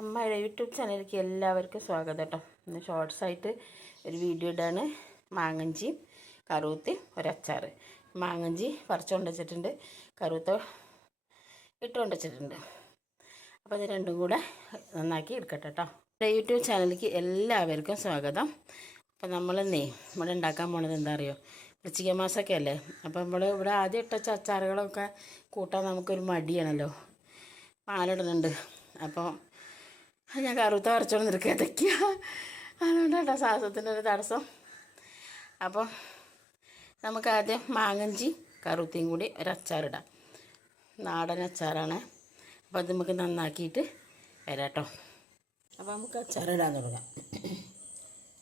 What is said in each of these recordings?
അമ്മയുടെ യൂട്യൂബ് ചാനലിലേക്ക് എല്ലാവർക്കും സ്വാഗതം കേട്ടോ. ഇന്ന് ഷോർട്സ് ആയിട്ട് ഒരു വീഡിയോ ഇടാണ്. മാങ്ങഞ്ചിയും കറുത്തി ഒരച്ചാർ മാങ്ങഞ്ചി പറിച്ചുകൊണ്ട് വെച്ചിട്ടുണ്ട് കറുത്ത ഇട്ടുകൊണ്ട് വെച്ചിട്ടുണ്ട് അപ്പോൾ ഇത് രണ്ടും കൂടെ നന്നാക്കി എടുക്കട്ടെ കേട്ടോ. യൂട്യൂബ് ചാനലിലേക്ക് എല്ലാവർക്കും സ്വാഗതം. അപ്പോൾ നമ്മളെന്നേ ഇവിടെ ഉണ്ടാക്കാൻ പോണത് എന്താ അറിയോ? വൃശ്ചിക മാസമൊക്കെ അല്ലേ? അപ്പോൾ നമ്മൾ ഇവിടെ ആദ്യം ഇട്ട അച്ചാറുകളൊക്കെ കൂട്ടാൻ നമുക്കൊരു മടിയാണല്ലോ. പാലിടുന്നുണ്ട്. അപ്പോൾ ഞാൻ കറുത്ത വരച്ചോണ്ട് നിൽക്കുക ഇതൊക്കെയാ അതുകൊണ്ടാട്ടോ ശ്വാസത്തിന്റെ ഒരു തടസ്സം. അപ്പോൾ നമുക്ക് ആദ്യം മാങ്ങഞ്ചി കറുത്തിയും കൂടി ഒരു അച്ചാറിടാം നാടൻ അച്ചാറാണ്. അപ്പോൾ അത് നമുക്ക് നന്നാക്കിയിട്ട് വരാം കേട്ടോ അപ്പോൾ നമുക്ക് അച്ചാറിടാൻ തുടങ്ങാം.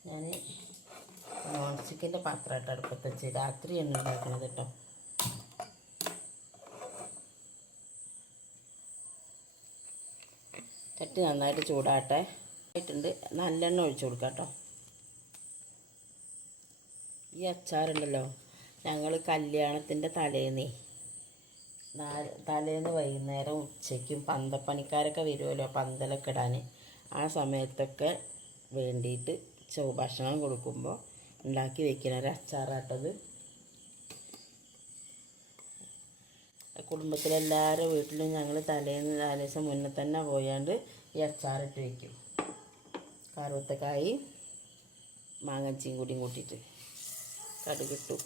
ഞാൻ നോൺ സ്റ്റിക്കിന്റെ പാത്രമായിട്ട് അടുപ്പത്ത് വെച്ച് രാത്രിയാണ് ഉണ്ടാക്കുന്നത് കേട്ടോ ചട്ടി നന്നായിട്ട് ചൂടാട്ടെ ആയിട്ടുണ്ട്. നല്ലെണ്ണ ഒഴിച്ചു കൊടുക്കാം കേട്ടോ. ഈ അച്ചാറുണ്ടല്ലോ. ഞങ്ങൾ കല്യാണത്തിന്റെ തലേന്നേ. തലേന്ന് വൈകുന്നേരം ഉച്ചയ്ക്കും പന്തപ്പണിക്കാരൊക്കെ വരുമല്ലോ പന്തലൊക്കെ ഇടാൻ ആ സമയത്തൊക്കെ വേണ്ടിയിട്ട് ചോ ഭക്ഷണം കൊടുക്കുമ്പോൾ ഉണ്ടാക്കി വെക്കുന്ന ഒരു അച്ചാറാട്ടത് കുടുംബത്തിലെല്ലാവരുടെ വീട്ടിലും ഞങ്ങൾ തലേന്ന് നാല് ദിവസം മുന്നേ തന്നെ പോയാണ്ട് ഈ അച്ചാറിട്ട് വയ്ക്കും കറുത്തക്കായി മാങ്ങച്ചിയും കൂടിയും കൂട്ടിയിട്ട് കടുകിട്ടു.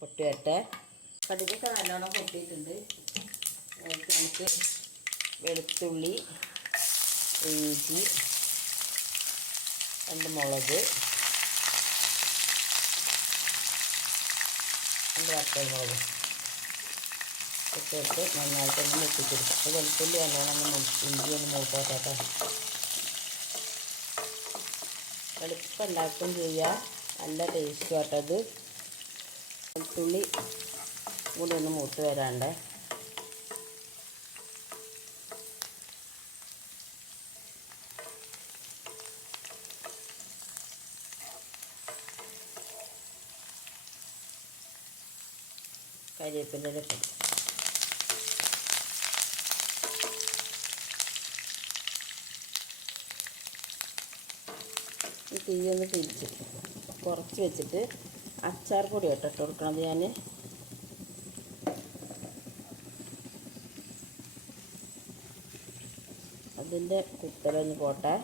പൊട്ടി വരട്ടെ കടുകൊക്കെ നല്ലോണം പൊട്ടിയിട്ടുണ്ട്. നമുക്ക് വെളുത്തുള്ളി ഇഞ്ചി രണ്ട് മുളക് രണ്ട് വറ്റൽ മുളക് ഒക്കെ ഇട്ട് നന്നായിട്ടൊന്ന് മുട്ടിച്ചെടുക്കാം അപ്പോൾ വെളുത്തുള്ളി നല്ലോണം ഇഞ്ചി ഒന്ന് മൂത്തോട്ടെ എളുപ്പം ചെയ്യുക നല്ല ടേസ്റ്റും ആട്ടത് വെളുത്തുള്ളി കൂടി ഒന്ന് മൂത്ത് വരാണ്ടേ. കരിവേപ്പിന്റെ ഈ ഒന്ന് തിരിച്ച് കുറച്ച് വെച്ചിട്ട് അച്ചാർ പൊടി കേട്ടോ ഇട്ട് കൊടുക്കണത് ഞാൻ അതിന്റെ കുത്തലൊന്ന് പോട്ടെ.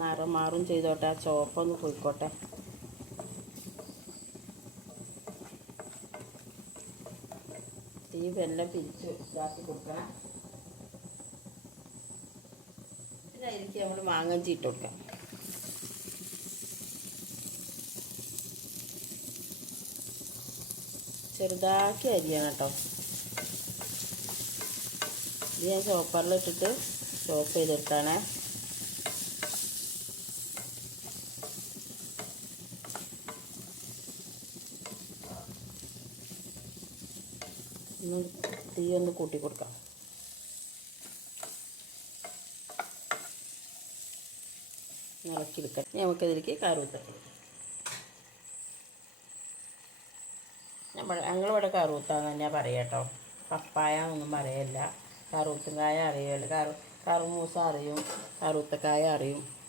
നിറം മാറും ചെയ്തോട്ടെ ആ ചോപ്പൊന്ന് പോയിക്കോട്ടെ. തീ വെല്ലം പിരിച്ച് ഇതാക്കി കൊടുക്കണം. ഇതിനായിരിക്കും നമ്മൾ മാങ്ങഞ്ചി ഇട്ട് കൊടുക്കാം. ചെറുതാക്കി അരിയണം കേട്ടോ. ഇത് ഞാൻ ചോപ്പറിലിട്ടിട്ട് ചോപ്പ് ചെയ്തെടുത്താണേ. ഒന്ന് തീ ഒന്ന് കൂട്ടി കൊടുക്കാം. ഇളക്കി എടുക്കാം ഇനി നമുക്കതിലേക്ക് കറുവത്തട്ട് ഞങ്ങളിവിടെ കറുവത്താന്ന് തന്നെ പറയുക കേട്ടോ. പപ്പായ ഒന്നും പറയല്ല. കറുത്തുകായ അറിയുമല്ലോ കറു കറുമൂസ അറിയും. കറുത്തക്കായ അറിയും.